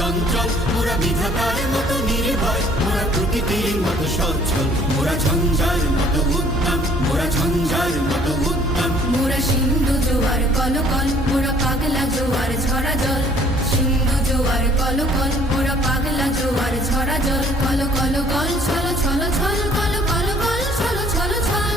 চঞ্চল, মোরা বিধাতার মতো নির্ভয়, মোরা প্রকৃতির মতো সচ্ছল, মোরা ঝঞ্ঝার মতো উদ্যম মোরা ঝঞ্ঝার মতো উদ্যম মোরা সিন্ধু জোয়ার কলকল, মোরা পাগলা জোয়ার ঝরা জল। সিন্ধু জোয়ার কলকল, মোরা পাগলা জোয়ার ঝরা জল। কল কল গল ছল ছল ছল, কল কল গল ছল ছল ছল।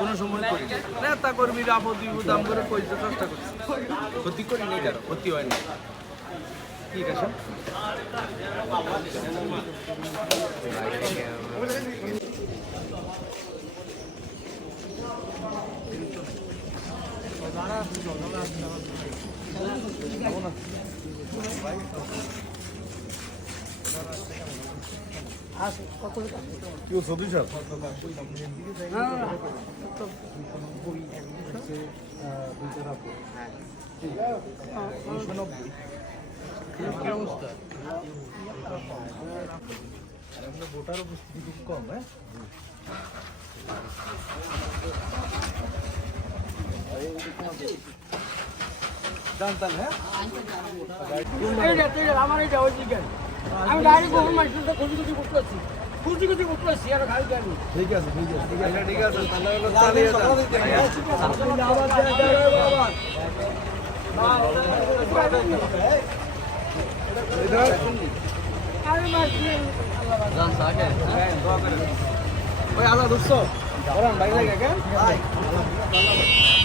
কোনো সময় করি। নেতা কর্মীর আপদ বিপদ আম করে কইতে চেষ্টা করছি। ক্ষতি করি নেই কারও ক্ষতি হয় না ঠিক আছে? জানতাম হ্যাঁ এইটা তো এইটা, আমার এইটা ওই দিকে। আমি ডাইরেক্ট খুঁজি খুঁজি করতে আছি খুঁজি খুঁজি করতে আছি আর গাড়ি ঠিক আছে ঠিক আছে ঠিক আছে ঠিক আছে তাহলে হলো চালিয়ে যান আবার